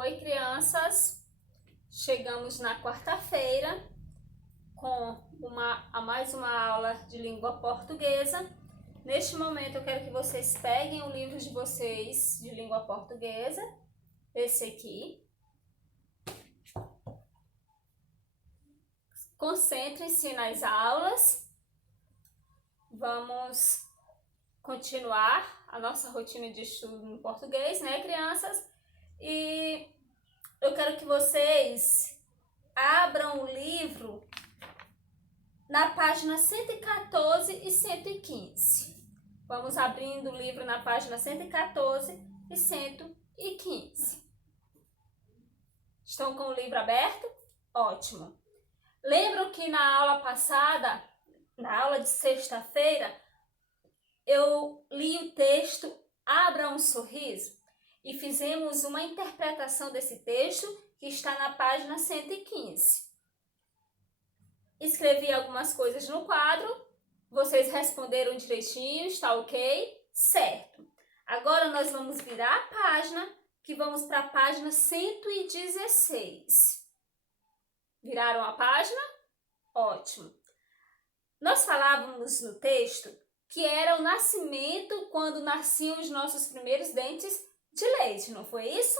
Oi, crianças! Chegamos na quarta-feira com mais uma aula de língua portuguesa. Neste momento eu quero que vocês peguem o livro de vocês de língua portuguesa, esse aqui. Concentrem-se nas aulas. Vamos continuar a nossa rotina de estudo no português, né, crianças? E eu quero que vocês abram o livro na página 114 e 115. Vamos abrindo o livro na página 114 e 115. Estão com o livro aberto? Ótimo! Lembram que na aula passada, na aula de sexta-feira, eu li o texto Abra um Sorriso e fizemos uma interpretação desse texto que está na página 115. Escrevi algumas coisas no quadro, vocês responderam direitinho, está ok? Certo. Agora nós vamos virar a página, que vamos para a página 116. Viraram a página? Ótimo. Nós falávamos no texto que era o nascimento quando nasciam os nossos primeiros dentes de leite, não foi isso?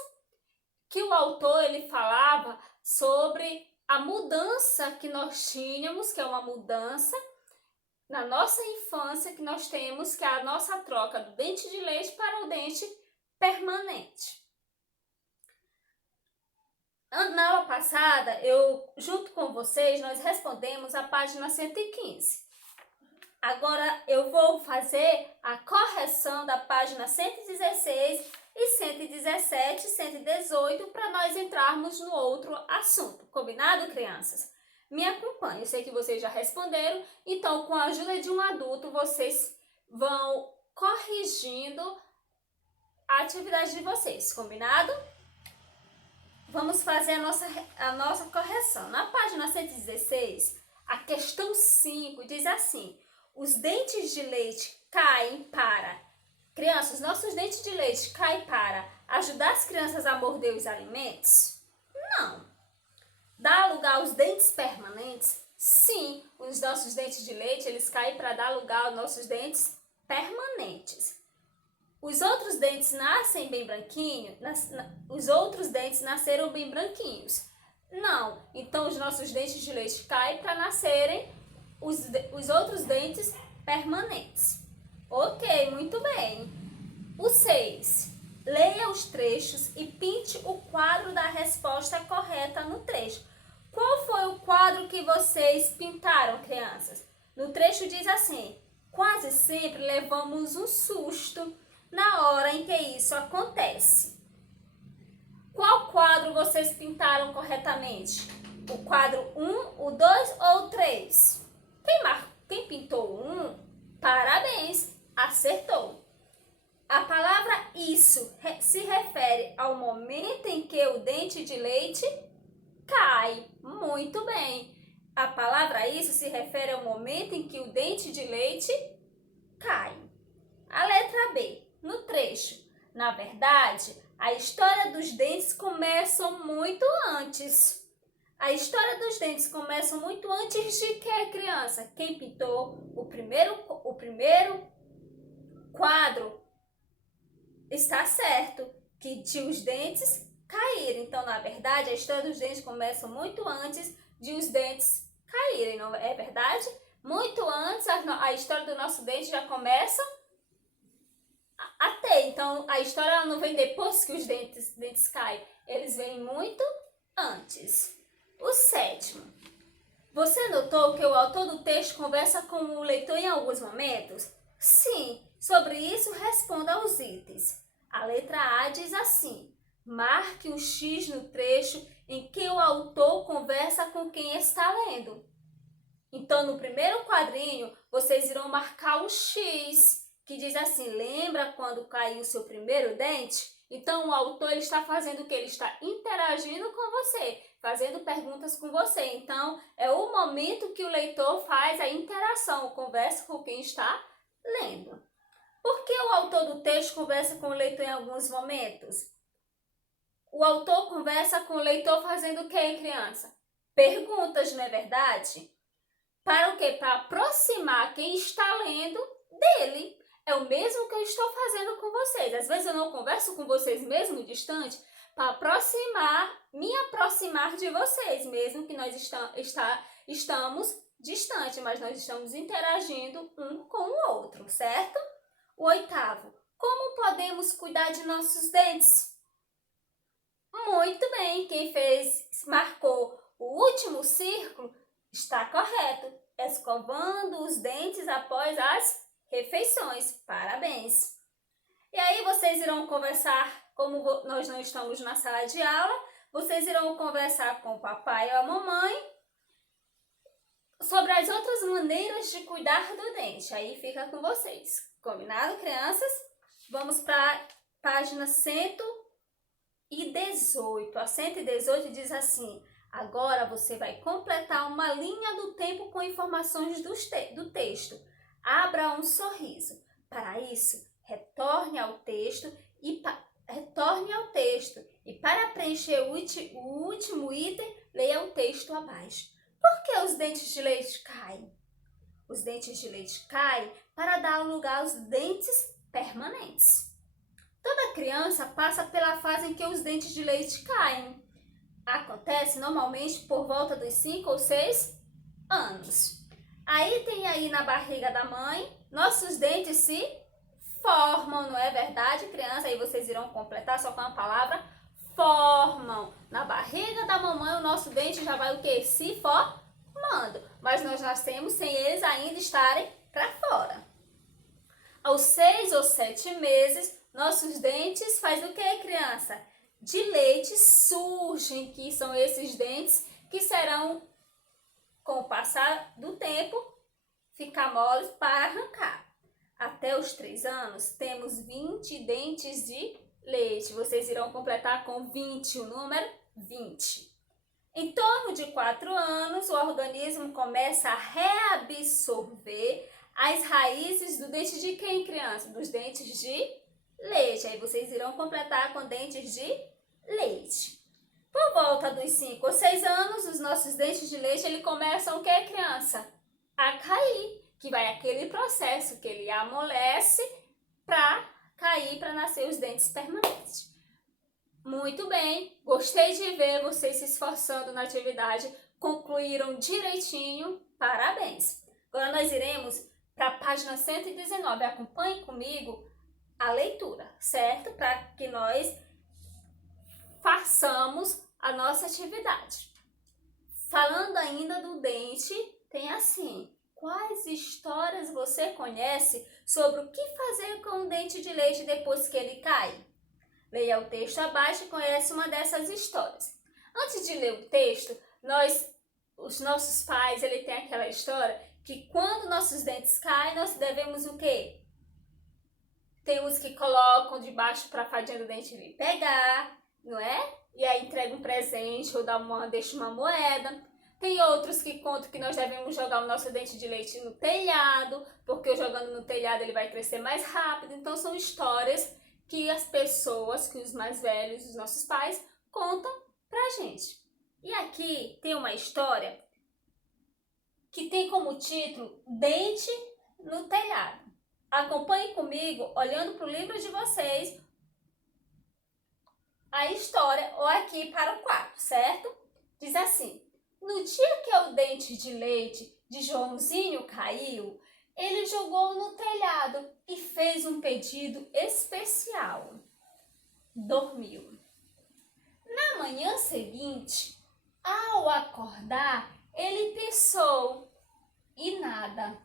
Que o autor ele falava sobre a mudança que nós tínhamos, que é uma mudança na nossa infância que nós temos, que é a nossa troca do dente de leite para o dente permanente. Na aula passada, junto com vocês, nós respondemos a página 115. Agora eu vou fazer a correção da página 116 e 117 e 118 para nós entrarmos no outro assunto. Combinado, crianças? Me acompanhem. Eu sei que vocês já responderam, então com a ajuda de um adulto vocês vão corrigindo a atividade de vocês. Combinado? Vamos fazer a nossa correção. Na página 116, a questão 5 diz assim: os dentes de leite caem para... Crianças, nossos dentes de leite caem para ajudar as crianças a morder os alimentos? Não. Dá lugar aos dentes permanentes? Sim, os nossos dentes de leite, eles caem para dar lugar aos nossos dentes permanentes. Os outros dentes nascem bem branquinhos? Os outros dentes nasceram bem branquinhos? Não. Então, os nossos dentes de leite caem para nascerem os outros dentes permanentes. Ok, muito bem. O 6. Leia os trechos e pinte o quadro da resposta correta no trecho. Qual foi o quadro que vocês pintaram, crianças? No trecho diz assim: quase sempre levamos um susto na hora em que isso acontece. Qual quadro vocês pintaram corretamente? O quadro 1, o 2 ou o 3? Quem pintou o 1, parabéns, acertou. A palavra isso se refere ao momento em que o dente de leite cai. Muito bem. A palavra isso se refere ao momento em que o dente de leite cai. A letra B, no trecho. Na verdade, a história dos dentes começa muito antes. A história dos dentes começa muito antes de que, criança? Quem pintou o primeiro quadro está certo, que os dentes caírem. Então, na verdade, a história dos dentes começa muito antes de os dentes caírem, não é verdade? Muito antes, a história do nosso dente já começa a ter. Então, a história não vem depois que os dentes caem, eles vêm muito antes. O 7. Você notou que o autor do texto conversa com o leitor em alguns momentos? Sim, sobre isso responda aos itens. A letra A diz assim: marque um X no trecho em que o autor conversa com quem está lendo. Então, no primeiro quadrinho, vocês irão marcar um X, que diz assim: lembra quando caiu o seu primeiro dente? Então, o autor ele está fazendo o quê? Ele está interagindo com você, fazendo perguntas com você. Então, é o momento que o leitor faz a interação, conversa com quem está lendo. Por que o autor do texto conversa com o leitor em alguns momentos? o autor conversa com o leitor fazendo o que, criança? Perguntas, não é verdade? Para o quê? Para aproximar quem está lendo dele. É o mesmo que eu estou fazendo com vocês. Às vezes eu não converso com vocês mesmo distante, para me aproximar de vocês, mesmo que nós estamos distantes, mas nós estamos interagindo um com o outro, certo? O 8º, como podemos cuidar de nossos dentes? Muito bem, quem marcou o último círculo está correto. Escovando os dentes após as refeições. Parabéns! E aí vocês irão conversar, como nós não estamos na sala de aula, vocês irão conversar com o papai ou a mamãe sobre as outras maneiras de cuidar do dente. Aí fica com vocês. Combinado, crianças? Vamos para a página 118. A 118 diz assim: agora você vai completar uma linha do tempo com informações do texto. Abra um sorriso. Para isso, retorne ao texto e para preencher o último item, leia o texto abaixo. Por que os dentes de leite caem? Os dentes de leite caem para dar lugar aos dentes permanentes. Toda criança passa pela fase em que os dentes de leite caem. Acontece normalmente por volta dos 5 ou 6 anos. Aí tem aí na barriga da mãe, nossos dentes se formam, não é verdade, criança? Aí vocês irão completar só com a palavra formam. Na barriga da mamãe o nosso dente já vai o quê? Se formando. Mas nós nascemos sem eles ainda estarem para fora. Aos 6 ou 7 meses, nossos dentes faz o que, criança? De leite surgem, que são esses dentes que serão, com o passar do tempo, ficar moles para arrancar. Até os 3 anos, temos 20 dentes de leite. Vocês irão completar com 20, o número 20. Em torno de 4 anos, o organismo começa a reabsorver as raízes do dente de quem, criança? Dos dentes de leite. Aí vocês irão completar com dentes de leite. Por volta dos 5 ou 6 anos, os nossos dentes de leite, começam o que, criança? A cair, que vai aquele processo que ele amolece para cair, para nascer os dentes permanentes. Muito bem, gostei de ver vocês se esforçando na atividade, concluíram direitinho, parabéns. Agora nós iremos para a página 119, acompanhe comigo a leitura, certo? Para que nós façamos a nossa atividade. Falando ainda do dente, tem assim: quais histórias você conhece sobre o que fazer com o dente de leite depois que ele cai? Leia o texto abaixo e conhece uma dessas histórias. Antes de ler o texto, os nossos pais, têm aquela história que quando nossos dentes caem, nós devemos o quê? Tem os que colocam debaixo para a fadinha do dente vir pegar, não é? E aí entrega um presente ou deixa uma moeda. Tem outros que contam que nós devemos jogar o nosso dente de leite no telhado, porque jogando no telhado ele vai crescer mais rápido. Então são histórias que as pessoas, que os mais velhos, os nossos pais, contam pra gente. E aqui tem uma história que tem como título Dente no Telhado. Acompanhe comigo, olhando para o livro de vocês, a história, ou aqui para o quarto, certo? Diz assim: no dia que o dente de leite de Joãozinho caiu, ele jogou no telhado e fez um pedido especial. Dormiu. Na manhã seguinte, ao acordar, ele pensou e nada.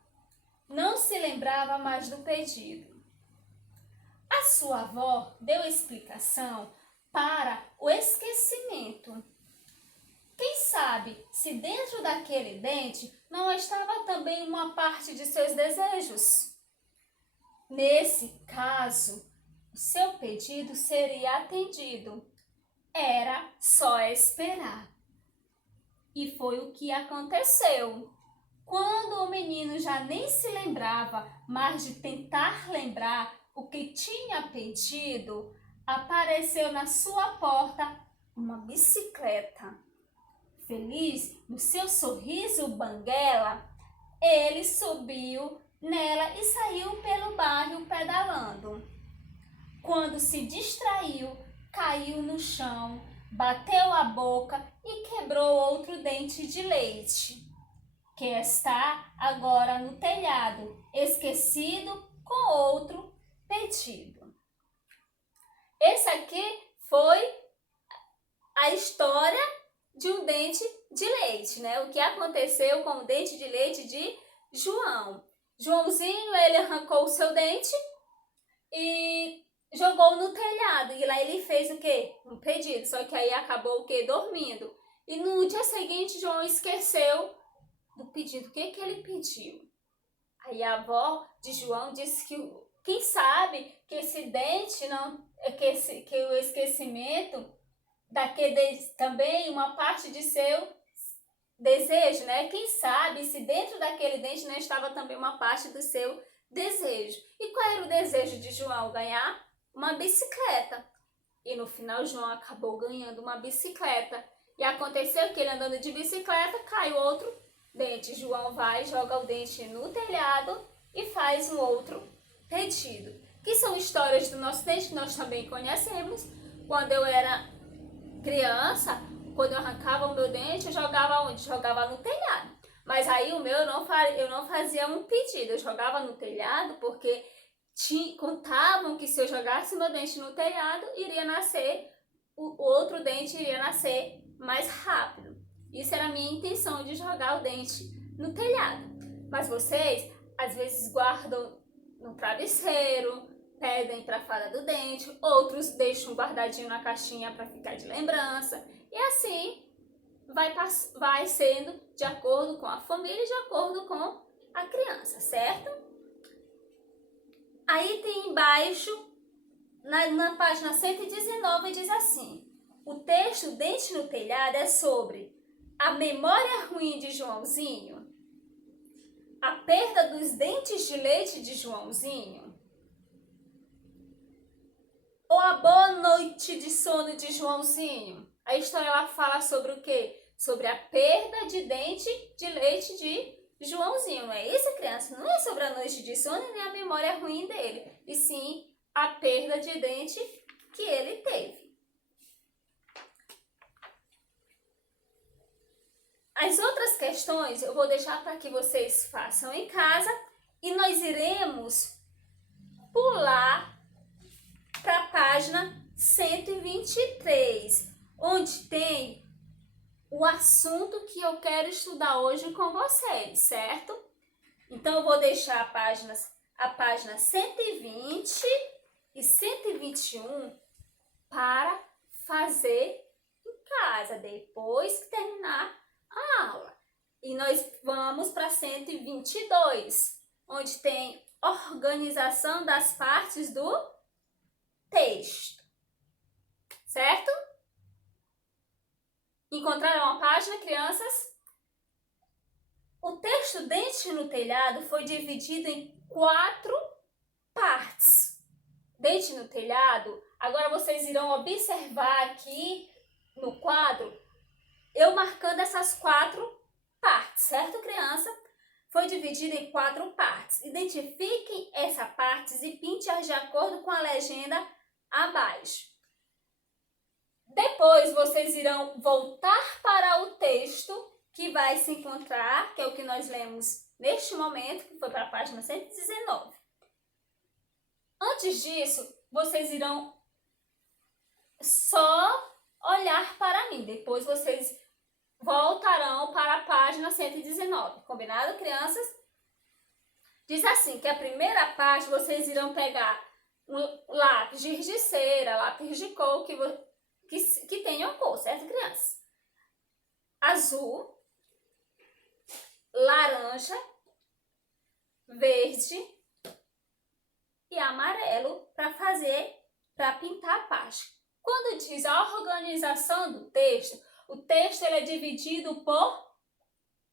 Não se lembrava mais do pedido. A sua avó deu explicação para o esquecimento. Quem sabe se dentro daquele dente não estava também uma parte de seus desejos? Nesse caso, o seu pedido seria atendido. Era só esperar. E foi o que aconteceu. Quando o menino já nem se lembrava mais de tentar lembrar o que tinha pedido, apareceu na sua porta uma bicicleta. Feliz, no seu sorriso banguela, ele subiu nela e saiu pelo bairro pedalando. Quando se distraiu, caiu no chão, bateu a boca e quebrou outro dente de leite, que está agora no telhado, esquecido com outro pedido. Esse aqui foi a história de um dente de leite, né? O que aconteceu com o dente de leite de João. Joãozinho, ele arrancou o seu dente e jogou no telhado. E lá ele fez o quê? Um pedido. Só que aí acabou o quê? Dormindo. E no dia seguinte, João esqueceu do pedido. O que que ele pediu? Aí a avó de João disse que quem sabe que esse dente não que o esquecimento daquele também uma parte de seu desejo, né? Quem sabe se dentro daquele dente não estava também uma parte do seu desejo. E qual era o desejo de João? Ganhar uma bicicleta. E no final João acabou ganhando uma bicicleta. E aconteceu que ele andando de bicicleta caiu outro dente. João vai, joga o dente no telhado e faz um outro pedido. Que são histórias do nosso dente que nós também conhecemos. Quando eu era criança, quando eu arrancava o meu dente, eu jogava onde? Jogava no telhado. Mas aí o meu eu não fazia um pedido, eu jogava no telhado porque contavam que se eu jogasse meu dente no telhado, iria nascer, o outro dente iria nascer mais rápido. Isso era a minha intenção de jogar o dente no telhado. Mas vocês, às vezes, guardam no travesseiro, pedem para fora do dente, outros deixam guardadinho na caixinha para ficar de lembrança. E assim vai sendo de acordo com a família e de acordo com a criança, certo? Aí tem embaixo, na página 119, diz assim: o texto Dente no Telhado é sobre a memória ruim de Joãozinho, a perda dos dentes de leite de Joãozinho, ou a boa noite de sono de Joãozinho. A história ela fala sobre o quê? Sobre a perda de dente de leite de Joãozinho. Não é isso, criança? Não é sobre a noite de sono nem a memória ruim dele, e sim a perda de dente que ele teve. As outras questões eu vou deixar para que vocês façam em casa e nós iremos pular para a página 123, onde tem o assunto que eu quero estudar hoje com vocês, certo? Então eu vou deixar a página 120 e 121 para fazer em casa, depois que terminar a aula. E nós vamos para 122, onde tem organização das partes do texto, certo? Encontraram a página, crianças? O texto Dente no Telhado foi dividido em 4 partes. Dente no Telhado, agora vocês irão observar aqui no quadro, eu marcando essas 4 partes, certo, criança? Foi dividido em 4 partes. Identifiquem essas partes e pinte-as de acordo com a legenda abaixo. Depois vocês irão voltar para o texto que vai se encontrar, que é o que nós lemos neste momento, que foi para a página 119. Antes disso, vocês irão só olhar para mim. Depois vocês voltarão para a página 119. Combinado, crianças? Diz assim, que a primeira parte vocês irão pegar um lápis de cera, lápis de cor que tenham cor, certo, crianças? Azul, laranja, verde e amarelo para pintar a página. Quando diz a organização do texto, o texto ele é dividido por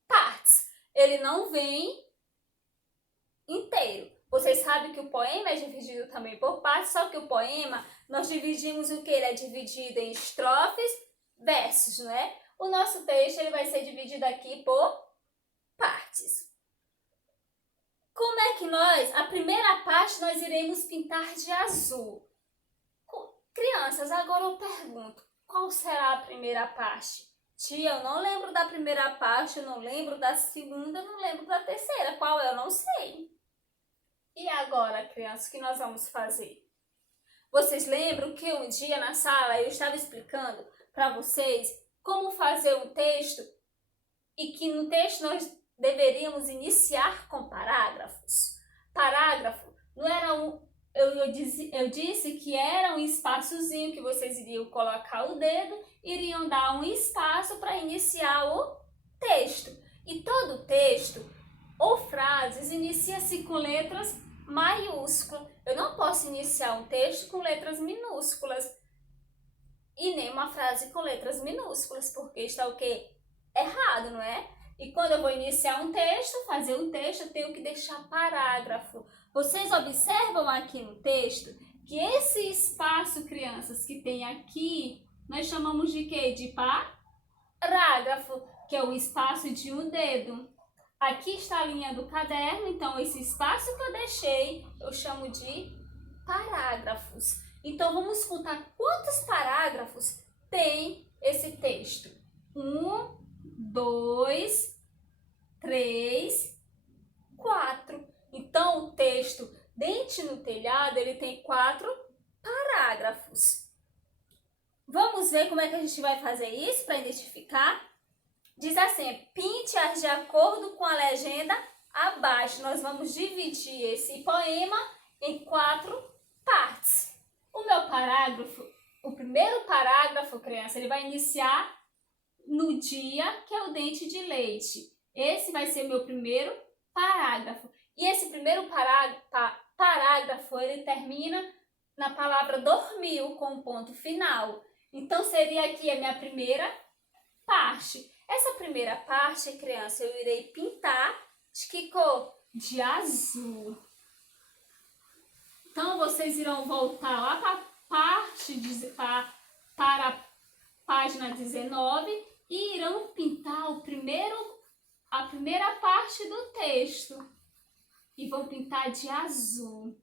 partes. Ele não vem inteiro. Vocês sabem que o poema é dividido também por partes, só que o poema, nós dividimos o que? Ele é dividido em estrofes, versos, não é? O nosso texto ele vai ser dividido aqui por partes. Como é que a primeira parte nós iremos pintar de azul? Crianças, agora eu pergunto, qual será a primeira parte? Tia, eu não lembro da primeira parte, eu não lembro da segunda, eu não lembro da terceira. Qual eu não sei. E agora, crianças, o que nós vamos fazer? Vocês lembram que um dia na sala eu estava explicando para vocês como fazer um texto e que no texto nós deveríamos iniciar com parágrafos? Parágrafo não era eu disse que era um espaçozinho que vocês iriam colocar o dedo, iriam dar um espaço para iniciar o texto. E todo texto ou frases inicia-se com letras maiúsculas. Eu não posso iniciar um texto com letras minúsculas e nem uma frase com letras minúsculas, porque está o quê? Errado, não é? E quando eu vou iniciar um texto, fazer um texto, eu tenho que deixar parágrafo. Vocês observam aqui no texto que esse espaço, crianças, que tem aqui, nós chamamos de quê? De parágrafo, que é o espaço de um dedo. Aqui está a linha do caderno, então esse espaço que eu deixei, eu chamo de parágrafos. Então vamos contar quantos parágrafos tem esse texto. 1, 2, 3, 4. Então o texto Dente no Telhado, ele tem 4 parágrafos. Vamos ver como é que a gente vai fazer isso para identificar? Diz assim, pinte-as de acordo com a legenda abaixo. Nós vamos dividir esse poema em 4 partes. O meu parágrafo, o primeiro parágrafo, criança, ele vai iniciar no dia que é o dente de leite. Esse vai ser meu primeiro parágrafo. E esse primeiro parágrafo, ele termina na palavra dormiu, com um ponto final. Então, seria aqui a minha primeira parte. Essa primeira parte, criança, eu irei pintar de que cor? De azul. Então, vocês irão voltar lá para a página 19 e irão pintar a primeira parte do texto. E vão pintar de azul.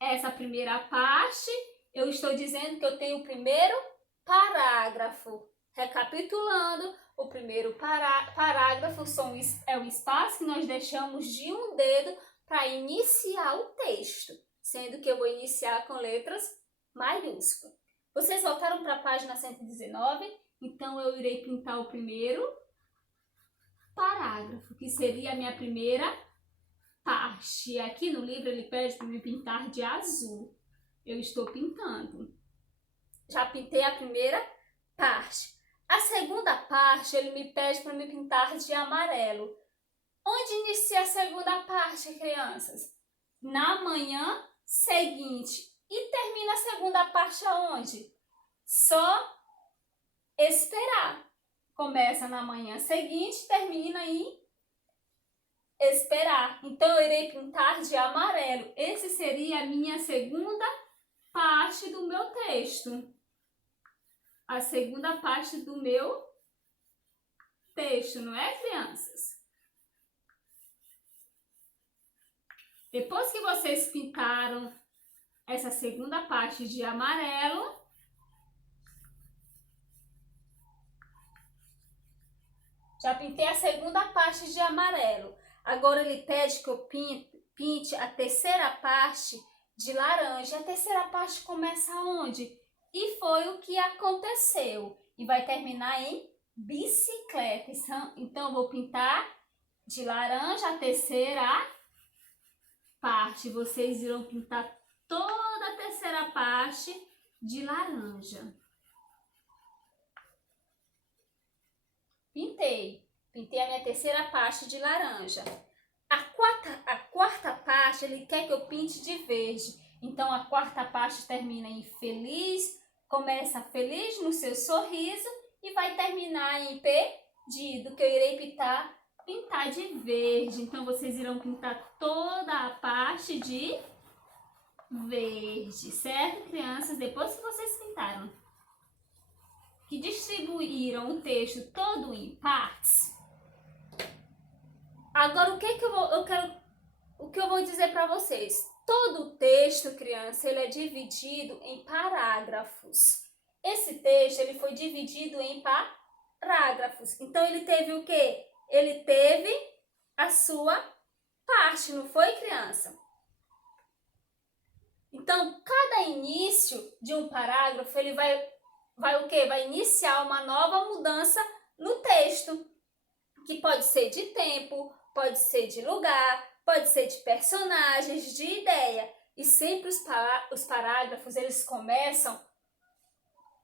Essa primeira parte, eu estou dizendo que eu tenho o primeiro parágrafo. Recapitulando, o primeiro parágrafo é o espaço que nós deixamos de um dedo para iniciar o texto, sendo que eu vou iniciar com letras maiúsculas. Vocês voltaram para a página 119, então eu irei pintar o primeiro parágrafo, que seria a minha primeira parte. Aqui no livro ele pede para me pintar de azul. Eu estou pintando. Já pintei a primeira parte. A segunda parte, ele me pede para me pintar de amarelo. Onde inicia a segunda parte, crianças? Na manhã seguinte. E termina a segunda parte aonde? Só esperar. Começa na manhã seguinte, termina em esperar. Então, eu irei pintar de amarelo. Esse seria a minha segunda parte do meu texto. A segunda parte do meu texto, não é, crianças? Depois que vocês pintaram essa segunda parte de amarelo, já pintei a segunda parte de amarelo. Agora ele pede que eu pinte a terceira parte de laranja. A terceira parte começa onde? E foi o que aconteceu. E vai terminar em bicicleta. Então, eu vou pintar de laranja a terceira parte. Vocês irão pintar toda a terceira parte de laranja. Pintei a minha terceira parte de laranja. A quarta parte, ele quer que eu pinte de verde. Então, a quarta parte termina em feliz, começa feliz no seu sorriso e vai terminar em pedido, que eu irei pintar pintar de verde. Então, vocês irão pintar toda a parte de verde, certo, crianças? Depois que vocês pintaram, que distribuíram o texto todo em partes, agora o que eu vou dizer para vocês? Todo o texto, criança, ele é dividido em parágrafos. Esse texto, ele foi dividido em parágrafos. Então, ele teve o quê? Ele teve a sua parte, não foi, criança? Então, cada início de um parágrafo, ele vai o quê? Vai iniciar uma nova mudança no texto, que pode ser de tempo, pode ser de lugar, pode ser de personagens, de ideia. E sempre os parágrafos, eles começam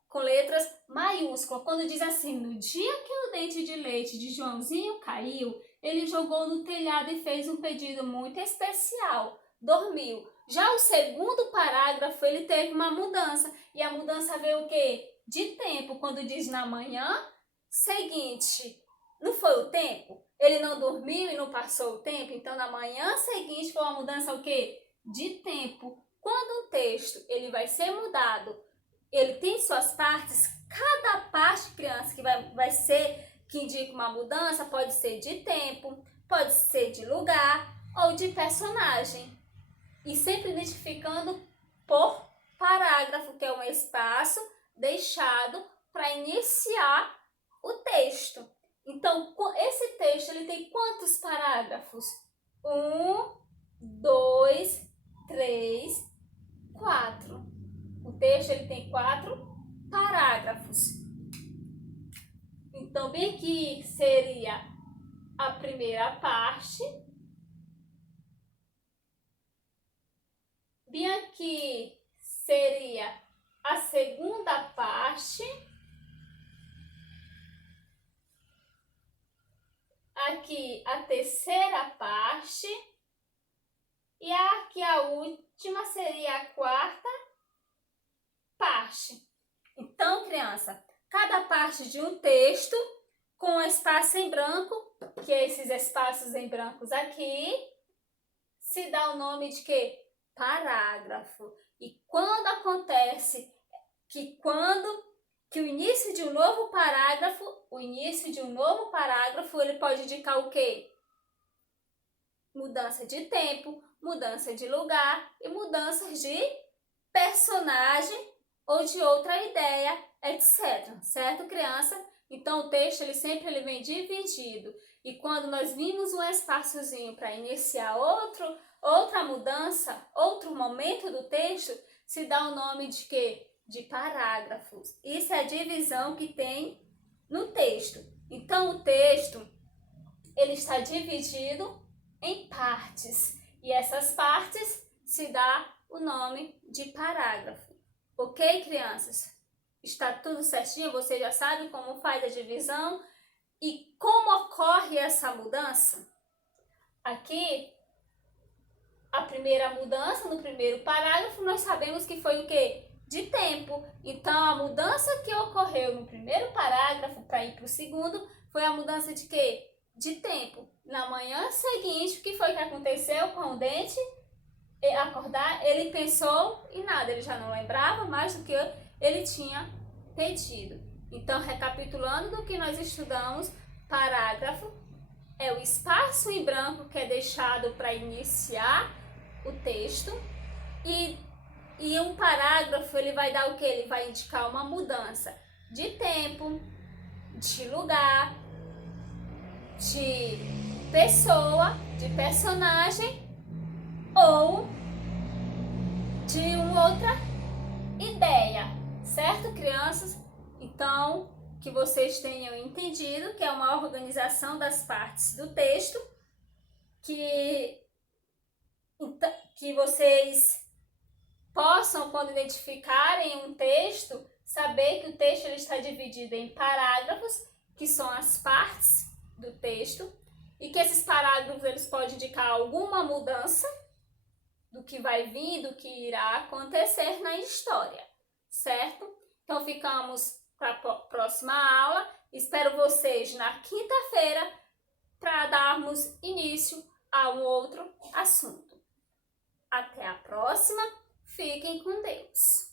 com letras maiúsculas. Quando diz assim, no dia que o dente de leite de Joãozinho caiu, ele jogou no telhado e fez um pedido muito especial. Dormiu. Já o segundo parágrafo, ele teve uma mudança. E a mudança veio o quê? De tempo. Quando diz na manhã seguinte, não foi o tempo? Ele não dormiu e não passou o tempo? Então, na manhã seguinte foi uma mudança o quê? De tempo. Quando um texto ele vai ser mudado, ele tem suas partes, cada parte, criança, que indica uma mudança, pode ser de tempo, pode ser de lugar ou de personagem. E sempre identificando por parágrafo, que é um espaço deixado para iniciar o texto. Então, esse texto ele tem quantos parágrafos? 1, 2, 3, 4. O texto ele tem 4 parágrafos. Então, bem aqui seria a primeira parte. Bem aqui seria a segunda parte. Aqui a terceira parte. E aqui a última seria a quarta parte. Então, criança, cada parte de um texto com espaço em branco, que é esses espaços em brancos aqui, se dá o nome de quê? Parágrafo. E quando acontece que o início de um novo parágrafo, ele pode indicar o quê? Mudança de tempo, mudança de lugar e mudanças de personagem ou de outra ideia, etc. Certo, criança? Então, o texto ele sempre vem dividido. E quando nós vimos um espaçozinho para iniciar outra mudança, outro momento do texto, se dá o nome de quê? De parágrafos. Isso é a divisão que tem no texto. Então, o texto ele está dividido em partes. E essas partes se dá o nome de parágrafo. Ok, crianças? Está tudo certinho? Você já sabe como faz a divisão e como ocorre essa mudança? Aqui, a primeira mudança, no primeiro parágrafo, nós sabemos que foi o quê? De tempo. Então, a mudança que ocorreu no primeiro parágrafo para ir para o segundo foi a mudança de quê? De tempo. Na manhã seguinte, o que foi que aconteceu com o dente? Acordar, ele pensou em nada, ele já não lembrava mais do que ele tinha pedido. Então, recapitulando do que nós estudamos, parágrafo é o espaço em branco que é deixado para iniciar o texto e um parágrafo ele vai dar o que? Ele vai indicar uma mudança de tempo, de lugar, de pessoa, de personagem ou de uma outra ideia, certo, crianças? Então, que vocês tenham entendido que é uma organização das partes do texto, que vocês possam, quando identificarem um texto, saber que o texto ele está dividido em parágrafos, que são as partes do texto, e que esses parágrafos eles podem indicar alguma mudança do que vai vir, do que irá acontecer na história, certo? Então, ficamos para a próxima aula. Espero vocês na quinta-feira para darmos início a um outro assunto. Até a próxima, fiquem com Deus.